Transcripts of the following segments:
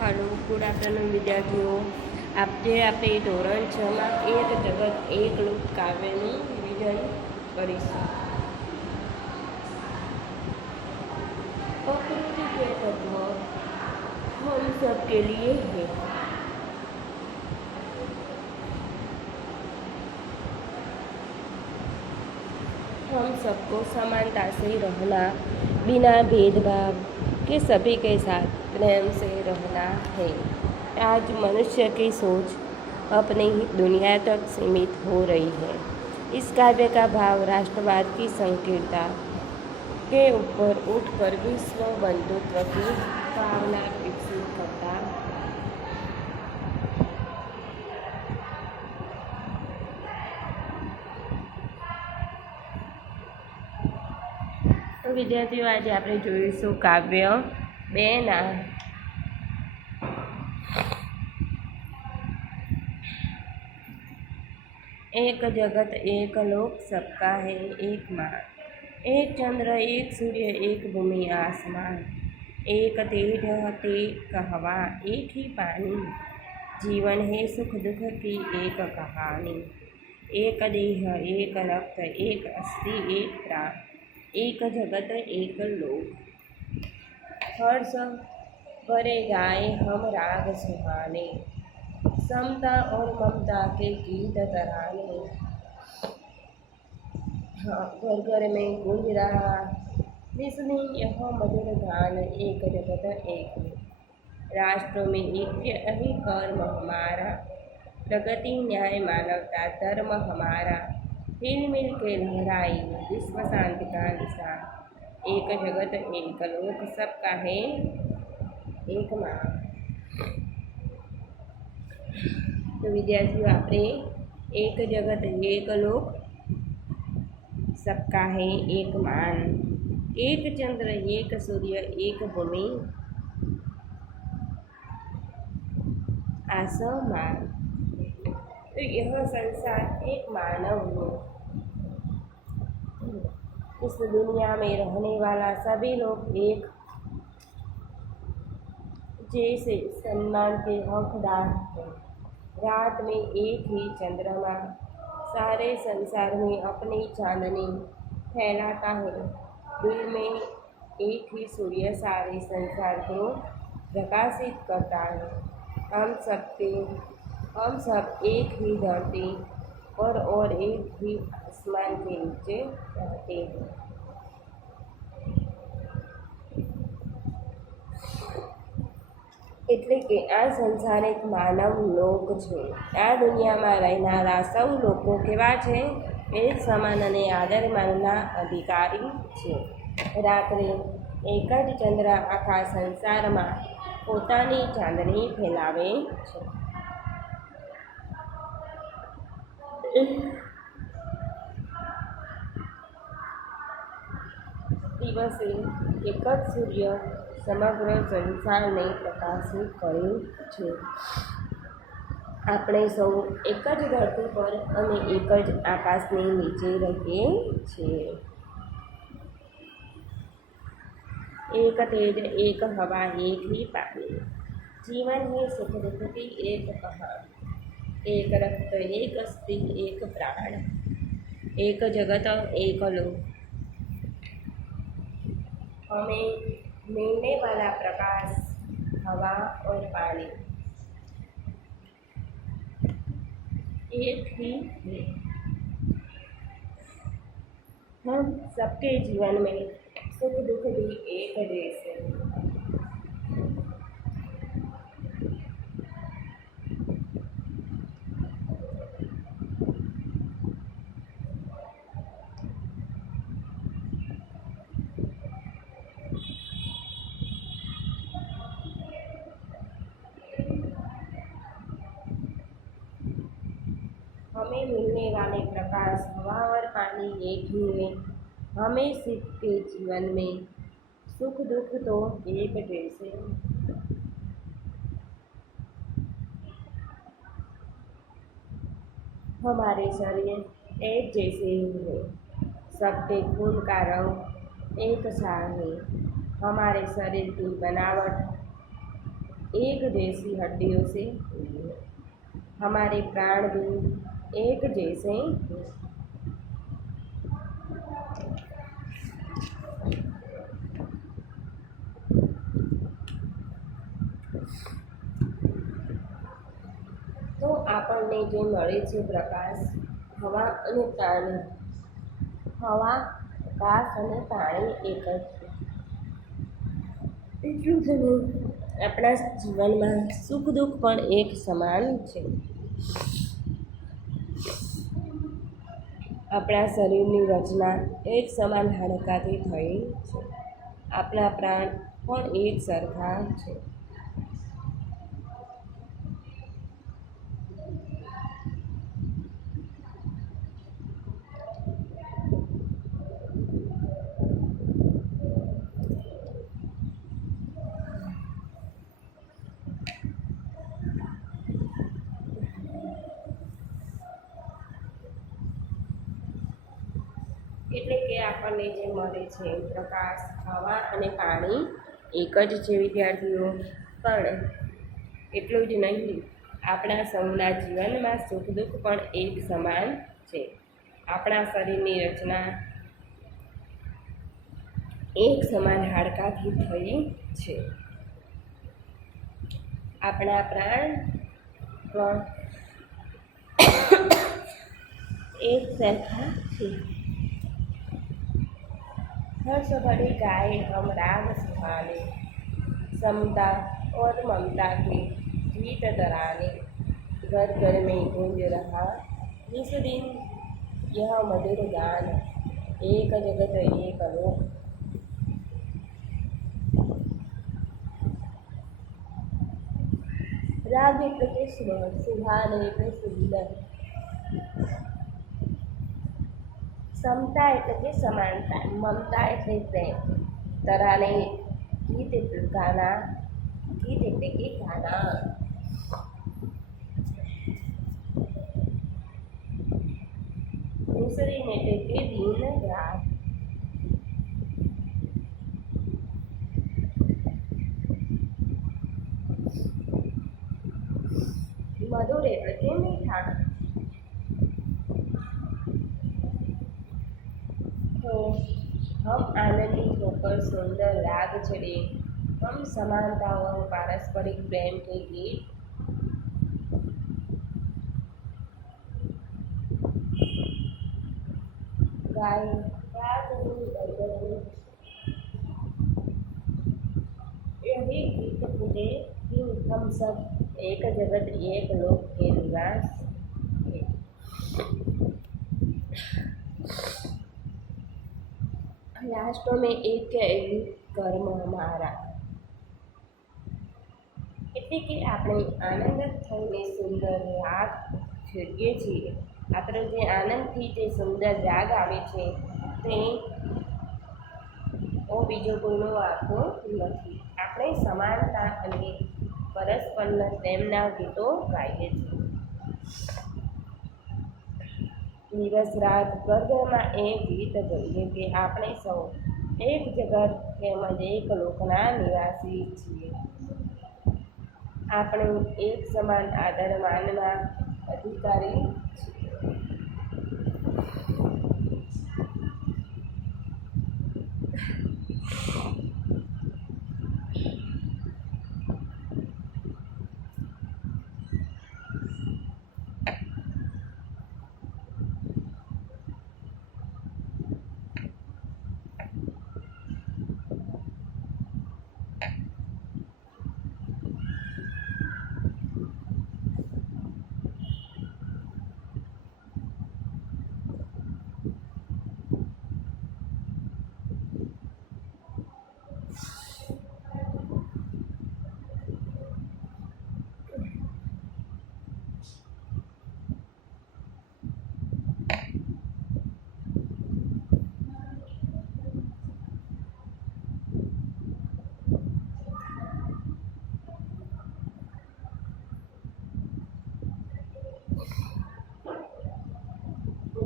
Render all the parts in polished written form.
હાલો good afternoon વિદ્યાર્થીઓ. આજે આપણે ધોરણ 6માં એક જગત એક લોક કાવ્યનું રિવિઝન કરીશું. प्रकृति के तत्व हम सब के लिए है. हम सबको समानता से रहना, बिना भेदभाव के सभी के साथ प्रेम से रहना है. आज मनुष्य की सोच अपनी ही दुनिया तक सीमित हो रही है. इस काव्य का भाव राष्ट्रवाद की संकीर्णता के ऊपर उठकर विश्व बंधुत्व की भावना विकसित करता तो विद्यार्थियों आज આપણે જોઈશું કાવ્ય 2 एक जगत एक लोक सबका है एक माँ. एक चंद्र एक सूर्य एक भूमि आसमान, एक तेज एक हवा एक ही पानी. जीवन है सुख दुख की एक कहानी. एक देह एक रक्त एक अस्थि एक प्राण, एक जगत एक लोक. हर्ष भरे गाए हम राग सुहाने, समता और ममता के गीत तराने. घर घर में गूंज रहा विष्णु यह मधुर गान. एक जगत एक राष्ट्र में ऐक्य ही कर्म हमारा, प्रगति न्याय मानवता धर्म हमारा. हिल मिल के लहराई विश्व शांति का निशान. एक जगत एक लोक सबका है एक माँ. तो विद्यार्थियों આપણે एक जगत एक लोक सबका है एक मान, एक चंद्र एक सूर्य एक भूमि आसमान. तो यह संसार एक मानव है. इस दुनिया में रहने वाला सभी लोग एक जैसे सम्मान के हकदार हैं. रात में एक ही चंद्रमा सारे संसार में अपनी चांदनी फैलाता है. दिन में एक ही सूर्य सारे संसार को प्रकाशित करता है. हम सब एक ही धरती पर और एक ही आसमान के नीचे रहते हैं. એટલે કે આ સંસાર એક માનવ લોક છે. આ દુનિયામાં રહેનારા સૌ લોકો કેવા છે? એક સમાન અને આદરમાનના અધિકારી છે. રાત્રે એક જ ચંદ્ર આખા સંસારમાં પોતાની ચાંદની ફેલાવે છે. દિવસે એક જ સૂર્ય સમગ્ર સંસારને પ્રકાશિત કરે છે. આપણે સૌ એક જ ધરતી પર અને એક જ આકાશની નીચે રહીએ છીએ. एक तेज एक हवा एक ही पानी. जीवन है सुख दुख की एक कहानी. एक रक्त एक अस्थि एक प्राण, एक जगत एक लोक. हमें मिलने वाला प्रकाश हवा और पानी एक ही है. हम सबके जीवन में सुख दुख भी एक जैसे. हमें मिलने वाले प्रकाश हवा और पानी एक ही है. हमें सबके जीवन में सुख दुख तो एक जैसे. हमारे शरीर एक जैसे ही है. सबके खून का रंग एक सा है. हमारे शरीर की बनावट एक जैसी हड्डियों से हुई है। हमारे प्राण भी एक जैसे हैं। તો આપણને જે મળે છે પ્રકાશ, હવા અને પાણી. હવા, પ્રકાશ અને પાણી એક જ છે. એટલું જ નહીં, આપણા જીવનમાં સુખ દુઃખ પણ એક સમાન છે. આપણા શરીરની રચના એક સમાન હાડકાથી થઈ છે. આપણા પ્રાણ પણ એક સરખા છે. એટલે કે આપણને જે મળે છે પ્રકાશ, હવા અને પાણી એક જ છે વિદ્યાર્થીઓ. પણ એટલું જ નહીં, આપણા સૌના જીવનમાં સુખ દુઃખ પણ એક સમાન છે. આપણા શરીરની રચના એક સમાન હાડકાથી થઈ છે. આપણા પ્રાણ પણ एक सरखा थी। हर्ष भरी गाए हम राग सुहाने, समता और ममता के गीत तराने। घर घर में गूंज रहा इस दिन यह मधुर गान, एक जगत एक लोक। राग એટલે સ્વર, સુહાન એટલે સુંદર, સમતા એટલે કે સમાનતા, મમતા એટલે પ્રેમ, તરાને ગીત એટલે ગાના, ગીત એટલે કે ગાના. નિસરીને એટલે કે દિન રાત. मधुर એટલે કે મીઠા. तो हम आनंदित होकर सुंदर राग चढ़े, हम समानता और पारस्परिक प्रेम के गीत गाए। यही गीत मुझे कि हम सब एक जगत एक लोक के निवास है। लास्ट में एक कर्म हमारा એટલે કે આપણે આનંદિત થઈને સુંદર રાગ છેડીએ છીએ. આપણે જે આનંદથી જે સુંદર રાગ આવે છે તે બીજો કોઈનો વાતો નથી. આપણે સમાનતા અને પરસ્પરના પ્રેમના ગીતો ગાઈએ છીએ. દિવસ રાત ઘરમાં એ ગીત ગાઈએ કે આપણે સૌ એક જગત તેમજ એક લોકના નિવાસી છીએ. આપણે એક સમાન આદર માનના અધિકારી છીએ.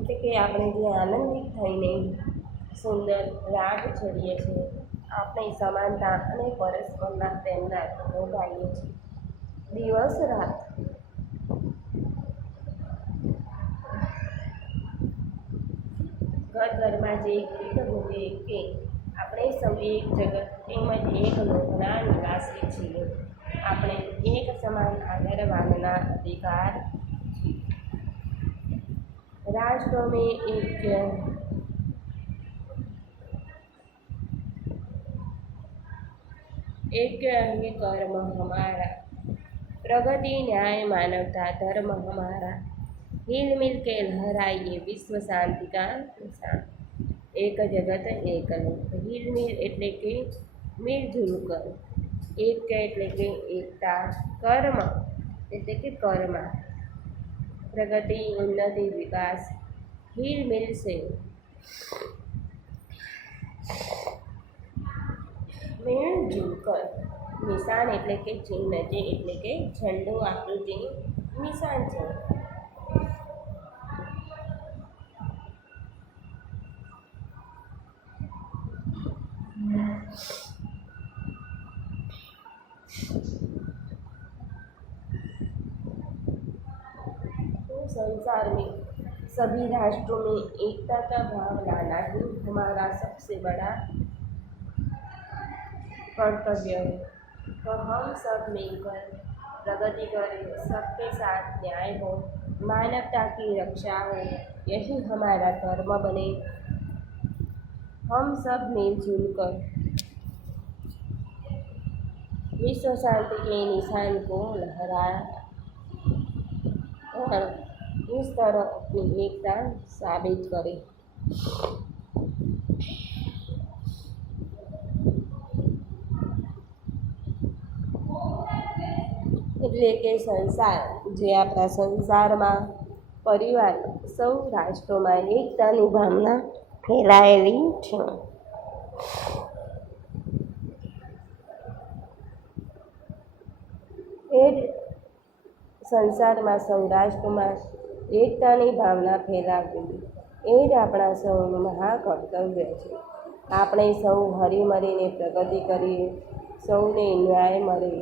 એટલે કે આપણે જે આનંદિત થઈને સુંદર રાગ ચડીએ છીએ, આપણે સમાનતા અને પરસ્પરના પ્રેમના ગીતો ગાઈએ છીએ. દિવસ રાત. ઘર ઘરમાં જે ગીત બોલે કે આપણે સૌ એક જગત તેમજ એક લોકના નિવાસી છીએ. આપણે એક સમાન આદરવાનના અધિકાર છીએ. राष्ट्रों में एक अंग कर्म हमारा, प्रगति न्याय मानवता धर्म हमारा, हिल मिल के लहराइए विश्व शांति का निशान. एक जगत एक लोक. हिल मिल એટલે કે મિલજુલ કર, એક એટલે કે એકતા, કર્મ એટલે કે કર્મ, प्रगति उन्नति विकास, हिल मिल से मिलजुल कर. નિશાન એટલે કે ચિહ્ન, જે એટલે કે ઝંડો આકૃતિ નિશાન છે. संसार में सभी राष्ट्रों में एकता का भाव लाना ही हमारा सबसे बड़ा कर्तव्य है. तो हम सब मिलकर प्रगति करें, सबके साथ न्याय हो, मानवता की रक्षा हो, यही हमारा धर्म बने. हम सब मिलजुल कर विश्व शांति के निशान को लहराए और इस तरह अपनी एकता साबित करें. એટલે કે સંસાર, જે આપણા સંસારમાં પરિવાર સૌ રાષ્ટ્રોમાં એકતાની ભાવના ફેલાયેલી છે. એ જ સંસારમાં સૌરાષ્ટ્રમાં એકતાની ભાવના ફેલાવવી એ જ આપણા સૌનું મહાકર્તવ્ય છે. આપણે સૌ હળીમળીને પ્રગતિ કરીએ, સૌને ન્યાય મળે,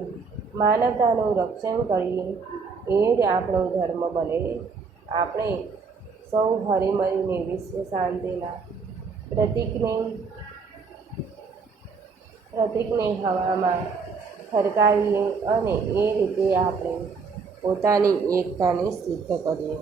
માનવતાનું રક્ષણ કરીએ, એ જ આપણો ધર્મ બને. આપણે સૌ હળીમળીને વિશ્વ શાંતિના પ્રતીકને હવામાં ફરકાવીએ અને એ રીતે આપણે પોતાની એકતાને સિદ્ધ કરીએ.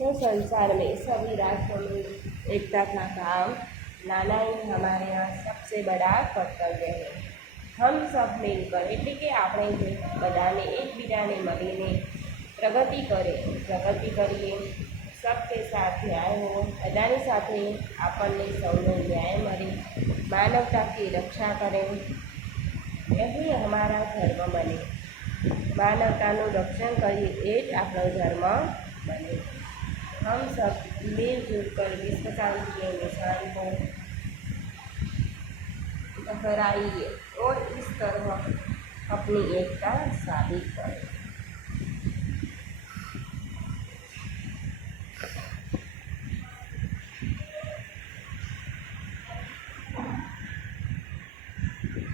तो संसार में सभी राष्ट्रों में एकता का भाव लाना ही हमारे यहाँ सबसे बड़ा कर्तव्य है. हम सब मिलकर એટલે કે આપણે જે બધાને એકબીજાને મળીને પ્રગતિ કરીએ, सबके साथ न्याय हो, બધાની સાથે આપણને સૌને ન્યાય મળે, માનવતા की रक्षा करें, यही हमारा धर्म बने. માનવતાનું રક્ષણ કરીએ એ જ આપણો ધર્મ બને. हम सब मिलजुल कर विश्व शांति के निशान को लहराइए और इस तरह अपनी एकता साबित करें.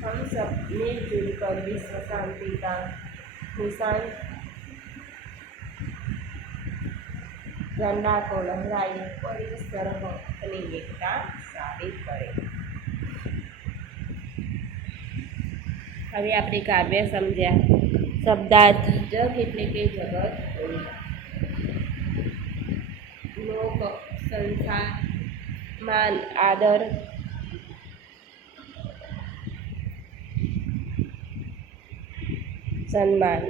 हम सब मिलजुल कर विश्व शांति का निशान झंडा को लहराइए और इस तरह अपनी एकता साबित करें. હવે આપણે કાવ્ય સમજ્યા. શબ્દાર્થ. જગ એટલે કે જગત, લોક સંસાર, માન આદર, સન્માન.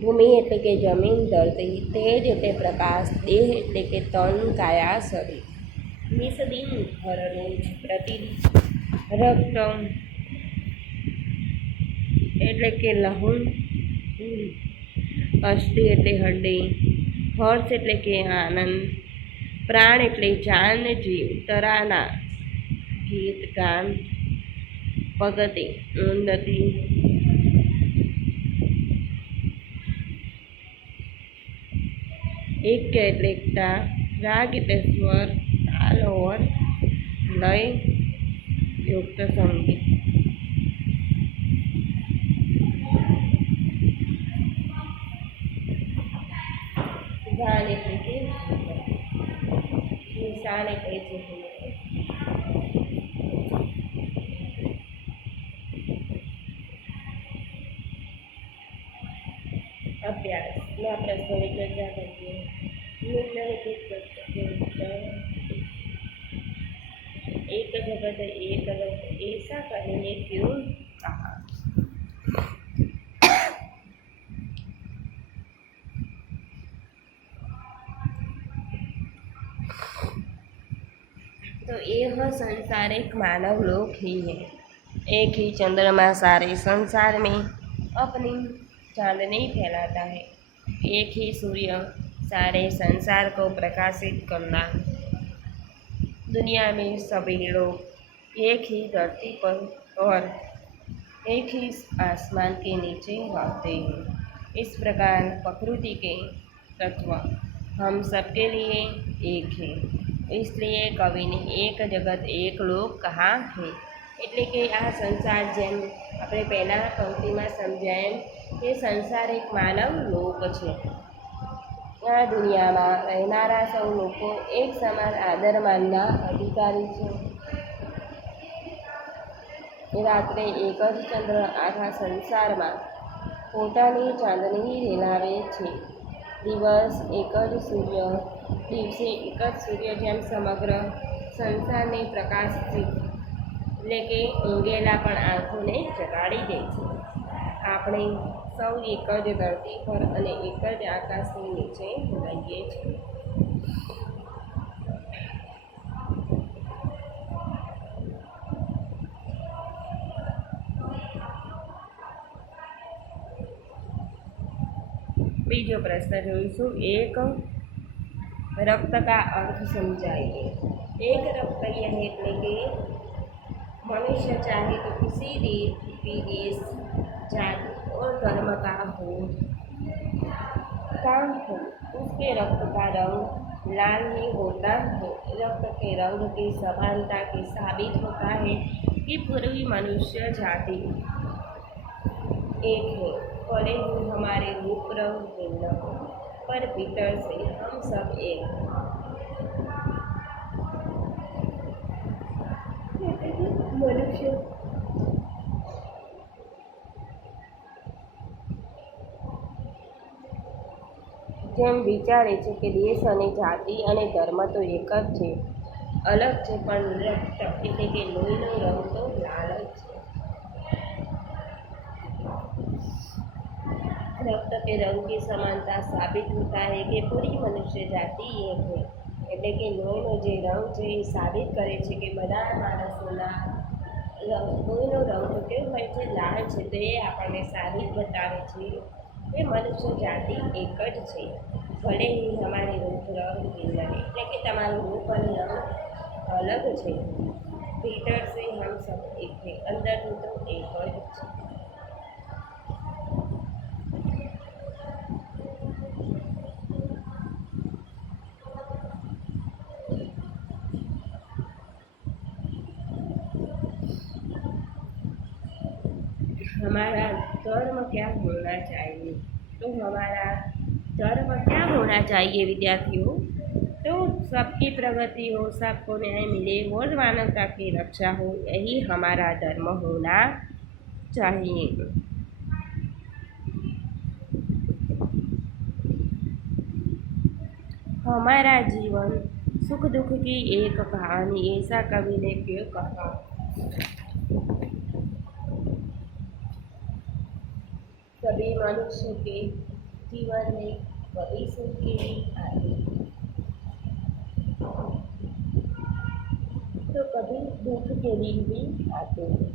ભૂમિ એટલે કે જમીન, ધરતી, તેજ એટલે પ્રકાશ, દેહ એટલે કે તન, કાયા, શરીર, નિષદિન હરરોજ, પ્રતિદિન રક્ત એટલે કે લહુ, અષ્ટિ એટલે હડ્ડી, હર્ષ એટલે કે આનંદ, પ્રાણ એટલે જાન જીવ, તરાના ગીત ગાન, પ્રગતિ ઉન્નતિ, ऐक्य એટલે એકતા, રાગ એટલે સ્વર, તાલ ઓર લય યુક્ત સંગીત, ગાન એટલે કે નિશાન એટલે ચિહ્ન, અભ્યાસ ના પ્રશ્નોની ચર્ચા કરીએ. निम्नलिखित प्रश्न के उत्तर. एक जगत एक रथ ऐसा कहने क्यों कहा? तो यह संसार एक मानव लोक ही है. एक ही चंद्रमा सारे संसार में अपनी चांदनी फैलाता है. एक ही सूर्य सारे संसार को प्रकाशित करना. दुनिया में सभी लोग एक ही धरती पर और एक ही आसमान के नीचे रहते हैं. इस प्रकार प्रकृति के तत्व हम सबके लिए एक है. इसलिए कवि ने एक जगत एक लोक कहा है. એટલે કે આ સંસાર જેમ આપણે પહેલાં પંક્તિમાં સમજાયેલ કે સંસાર એક માનવ લોક છે. આ દુનિયામાં રહેનારા સૌ લોકો એક સમાન આદર માનના અધિકારી છે. રાત્રે એક જ ચંદ્ર આખા સંસારમાં પોતાની ચાંદની રેલાવે છે. દિવસ એક જ સૂર્ય દિવસે એક જ સૂર્ય જેમ સમગ્ર સંસારને પ્રકાશિત એટલે કે ઊંઘેલા પણ આંખોને જગાડી દે છે. આપણે સૌ એક જ ધરતી પર અને એક જ આકાશની નીચે રહીએ છીએ. બીજો પ્રશ્ન જોઈશું. એક रक्त का अर्थ समझाइए. एक रक्त यह એટલે કે मनुष्य चाहे तो किसी देश जाति और धर्म का हो उसके रक्त का रंग लाल ही होता है. रक्त के रंग की समानता के साबित होता है कि पूरी मनुष्य जाति एक है. भले ही हमारे रूप रंग भिन्न हो पर भीतर से हम सब एक मनुष्य જેમ વિચારે છે કે દેશ અને જાતિ અને ધર્મ તો એક જ છે, અલગ છે, પણ રક્ત એટલે કે લોહીનો રંગ તો લાલ જ છે. रक्त के रंग की समानता साबित होता है कि पूरी मनुष्य जाति एक है. એટલે કે લોહીનો જે રંગ છે એ સાબિત કરે છે કે બધા માણસોના લોહીનો રંગ તો કેવો હોય છે? લાલ છે. તો એ આપણને સાબિત બતાવે છે કે મનુષ્ય જાતિ એક જ છે. ભલે ही हमारी रूप रंग भिन्न है એટલે કે તમારું રૂપ અને રંગ અલગ છે. ભીતર से हम सब एक है. અંદરથી તો એક જ છે. हमारा धर्म क्या होना चाहिए? तो हमारा धर्म क्या होना चाहिए विद्यार्थियों? तो सबकी प्रगति हो, सबको न्याय मिले और मानवता की रक्षा हो, यही हमारा धर्म होना चाहिए. हमारा जीवन सुख दुख की एक कहानी, ऐसा कवि ने क्यों कहा? कभी मनुष्य के जीवन में कभी सुख के दिन आते तो कभी दुख के दिन भी आते हैं.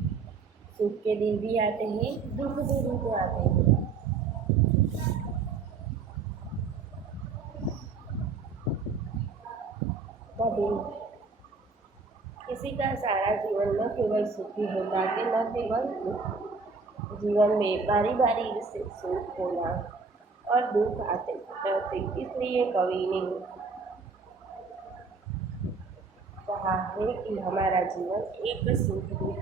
सुख के दिन भी आते हैं, दुख के दिन भी आते हैं. कभी किसी का सारा जीवन न केवल सुखी होता कि न केवल जीवन में बारी बारी से सुख होना और दुख आते रहते। इसलिए कवि ने कहा है कि हमारा जीवन एक सुख दुख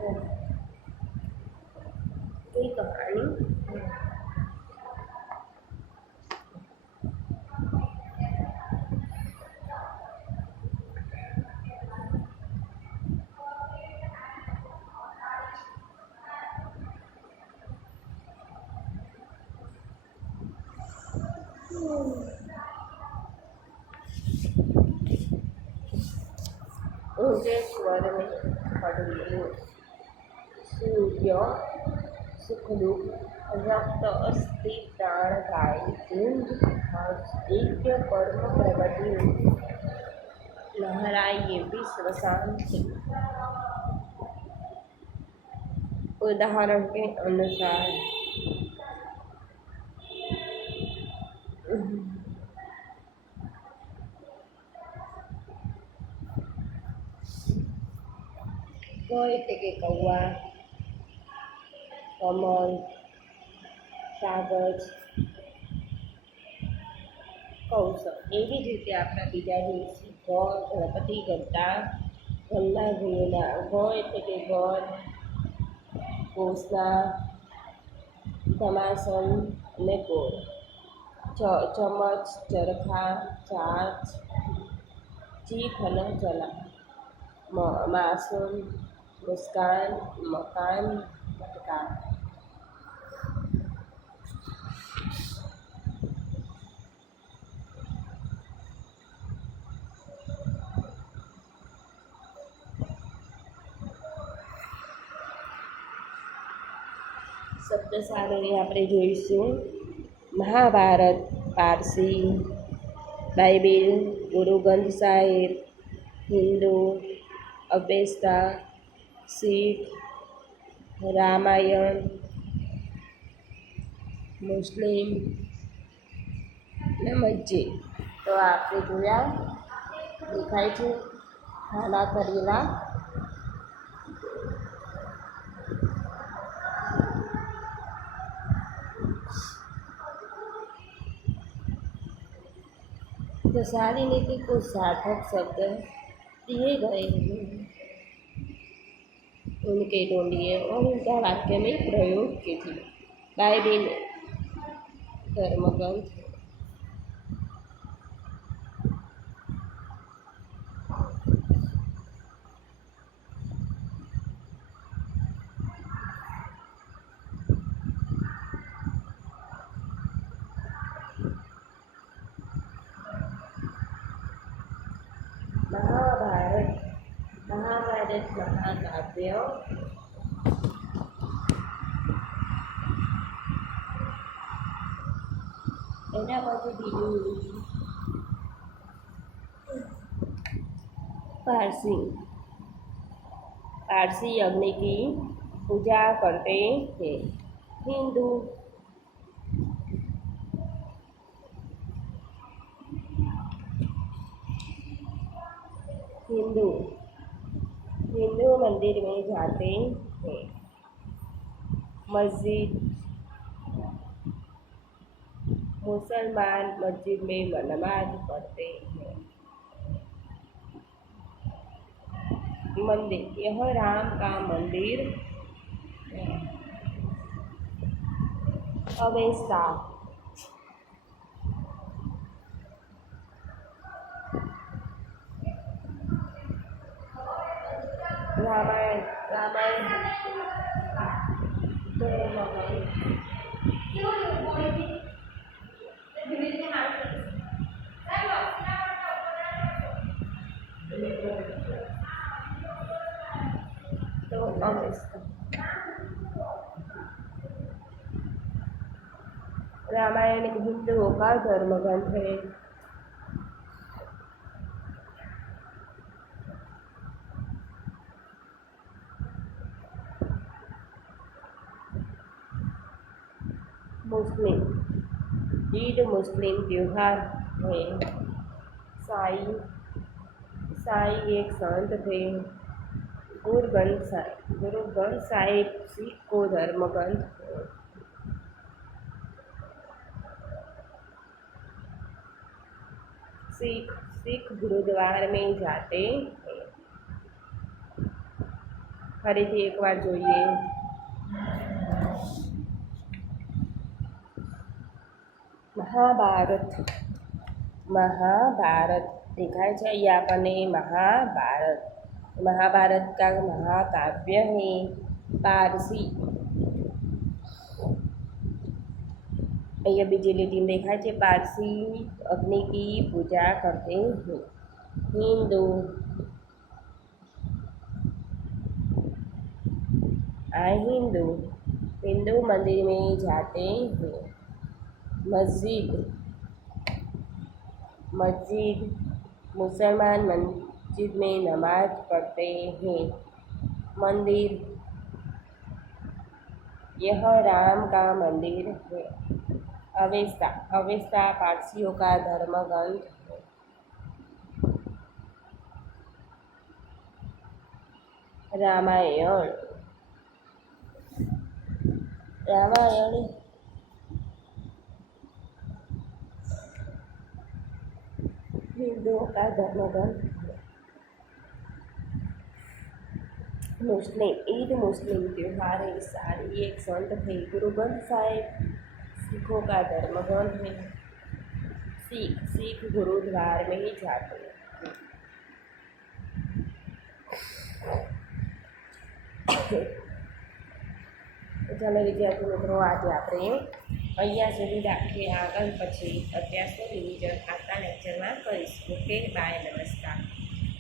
की कहानी है। ऊंचे स्वर में पढ़िए सूर्य सुख दुख रक्त अस्थि प्राण काय गुंज एक कर्म प्रगति लहराइए विश्व शांति। उदाहरण के अनुसार કોઈ એટલે કે કૌવા કમળ કાગજ કૌશલ એવી જ રીતે આપણા બીજા દિવસે ઘર ગણપતિ કરતા ઘરના ગુણના ઘર એટલે કે ઘર ઘોસલા ધમાસન અને ગોળ ચમચ ચરખા ચાચ ચીખ અને ચલા માસૂમ મુસ્કાન મકાન મટકા। શબ્દ સારણી આપણે જોઈશું। મહાભારત પારસી, બાઇબલ ગુરુ ગ્રંથ સાહિબ, હિન્દુ અવેસ્તા, શીખ રામાયણ, મુસ્લિમ ને મસ્જિદ। તો આપણે જોયા દેખાય છે ખાના કરેલા। तो सारी नीति को सार्थक शब्द दिए गए हैं उनके ढूंढिए और उनका वाक्य में प्रयोग कीजिए। बाइबिल धर्मग्रंथ महाभारत महाकाव्य एना बाजू बीजू पारसी पारसी अग्नि की पूजा करते हैं। हिंदू हिंदू हिंदू मंदिर में जाते हैं। मस्जिद मुसलमान मस्जिद में नमाज पढ़ते हैं। मंदिर यह राम का मंदिर है। अवेस्ता रामायण रामायण तो रामायण हिंदुओं का धर्म ग्रंथ है। मुस्लिम ईद मुस्लिम त्यौहार है। साई साई एक संत थे। गुरु ग्रंथ साहिब सिख को धर्म ग्रंथ है। सिख गुरुद्वार में जाते हैं। फरीથી એકવાર જોઈએ। મહાભારત दिखाई છે ये આપણને महाभारत का महाकाव्य है। पारसी અહીંયા બીજી લીટી દેખાય છે। पारसी अग्नि की पूजा करते हैं। हिंदू मंदिर में जाते हैं। मस्जिद मुसलमान मस्जिद में नमाज पढ़ते हैं। मंदिर यह राम का मंदिर है। अवेस्ता पारसियों का धर्म ग्रंथ है। रामायण हिंदुओं का धर्म ग्रंथ है। ईद मुस्लिम त्यौहार है। साई एक संत थे। गुरु ग्रंथ साहिब सिखों का धर्म ग्रंथ है। सिख गुरुद्वार में ही जाते हैं। ચાલો વિદ્યાર્થી મિત્રો આજે આપણે અહીંયા સુધી રાખીએ। આગળ પછી અભ્યાસનું રિવિઝન આપણા લેક્ચરમાં કરીશું। ઓકે, બાય, નમસ્કાર।